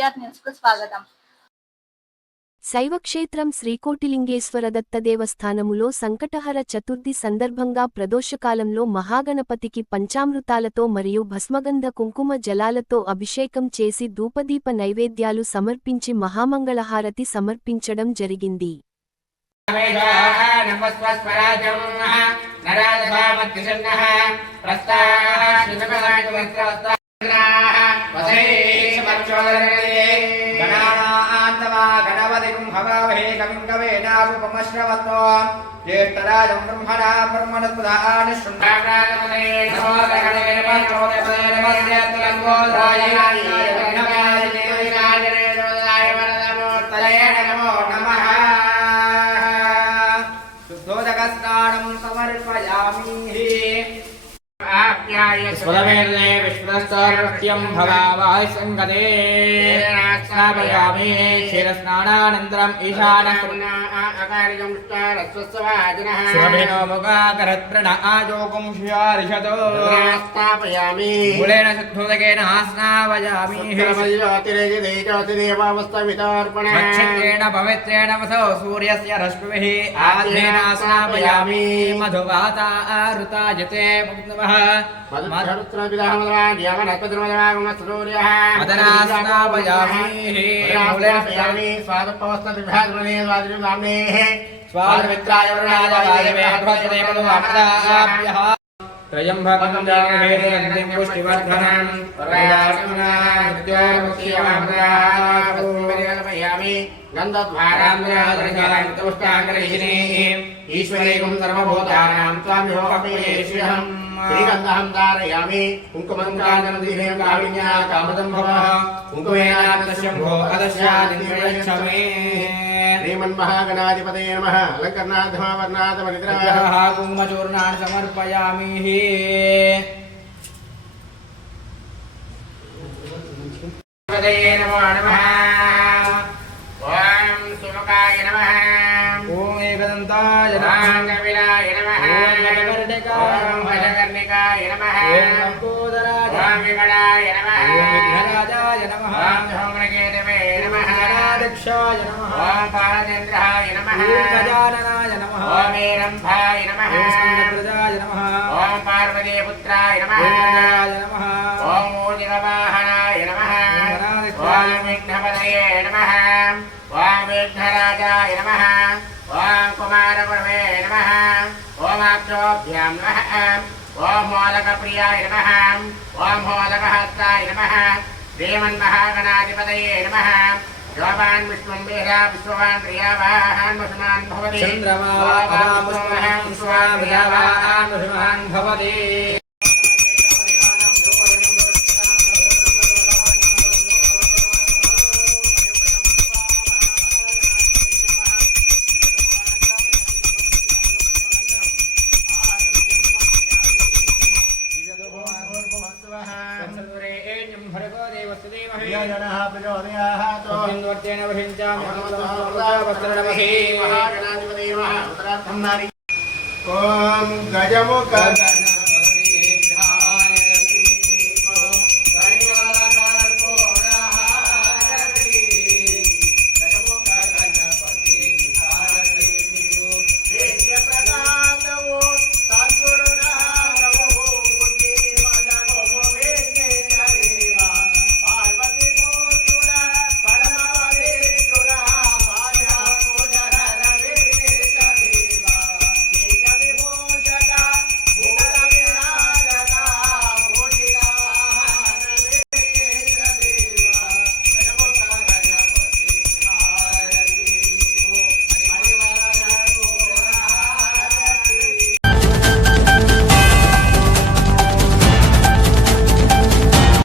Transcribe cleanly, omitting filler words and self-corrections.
VR news కు స్వాగతం. శైవక్షేత్రం శ్రీకోటిలింగేశ్వరదత్త దేవస్థానములో సంకటహర చతుర్థి సందర్భంగా ప్రదోషకాలంలో మహాగణపతికి పంచామృతాలతో మరియు భస్మగంధ కుంకుమ జలాలతో అభిషేకం చేసి ధూపదీప నైవేద్యాలు సమర్పించి మహామంగళహారతి సమర్పించడం జరిగింది. गणपतिं हवामहे कविं कवेनामुपमश्रवतो ज्येष्ठराजं ब्रह्मणा ब्रह्मणस्पदानि शृण्वाग्राजमने नमो गणपते नमो नमः शुद्धोदकस्नानं समर्पयामि स्वरमेर्ने विश्वस्तर्त्यं भवावाय संगते स्थापयामि क्षीरस्नानानन्तरम् ईशानम् सुरभिनो मुखाकरत्प्रण आजोगुं श्रियारिषतो स्थापयामि मूलेन शुद्धोदकेन स्नापयामि ज्योतिदेवावस्थवितर्पणेन पवित्रेण वसो सूर्यस्य रश्मिभिः आद्येन स्नापयामि मधुवाता आरुतायते नमः त्र्यंबकं जागेन्द्रं पुष्टिवर्धनं वरदास्मनामृत्योर्मुक्तियमामृतामि गन्धद्वारान्द्रहृदयान्तुष्टाङ्गरहिनीः ईश्वरेकं सर्वभूतानां त्वामिहोपमेष्यहम् श्रीगन्धं धारयामि कुङ्कुमं काञ्चनदीपेन कामिन्या कामदं भवः कुङ्कुमेनादशम्भो अदस्यादिन्द्रयच्छमे श्रीमन्महागणाधिपतये नमः अलङ्करणाधमावर्णाधमनिद्राः कुङ्कुमचूर्णानि समर्पयामि नमो नमः ॐ सुमुखाय नमः ॐ एकदन्ताय नमः कपिलाय नमः ॐ भजकर्णिकाय नमः ॐ लम्बोदराय ॐ विकटाय नमः ॐ विघ्नराजाय नमः ॐ धूम्रकेतवे नमः गणाध्यक्षाय नमः ॐ कालचन्द्राय नमः ॐ गजाननाय नमः ॐ हेरम्भाय नमः ॐ स्कन्दप्रजाय नमः ॐ पार्वतीपुत्राय नमः ॐ जयाय नमः ॐ मूषिकवाहनाय नमः ॐ विघ्नपतये नमः ॐ विघ्नराजाय नमः ॐ कुमारगुरवे नमः ॐ अक्षोभ्यां नमः ॐ मोदकप्रियाय नमः ॐ मोदकहस्ताय नमः श्रीमन्महागणाधिपतये नमः योपान् विष्णुं वेदा विश्ववान् प्रियावान् वसुमान् भवति चन्द्रमा विश्वान् वसुमान् भवति ओम गजमुख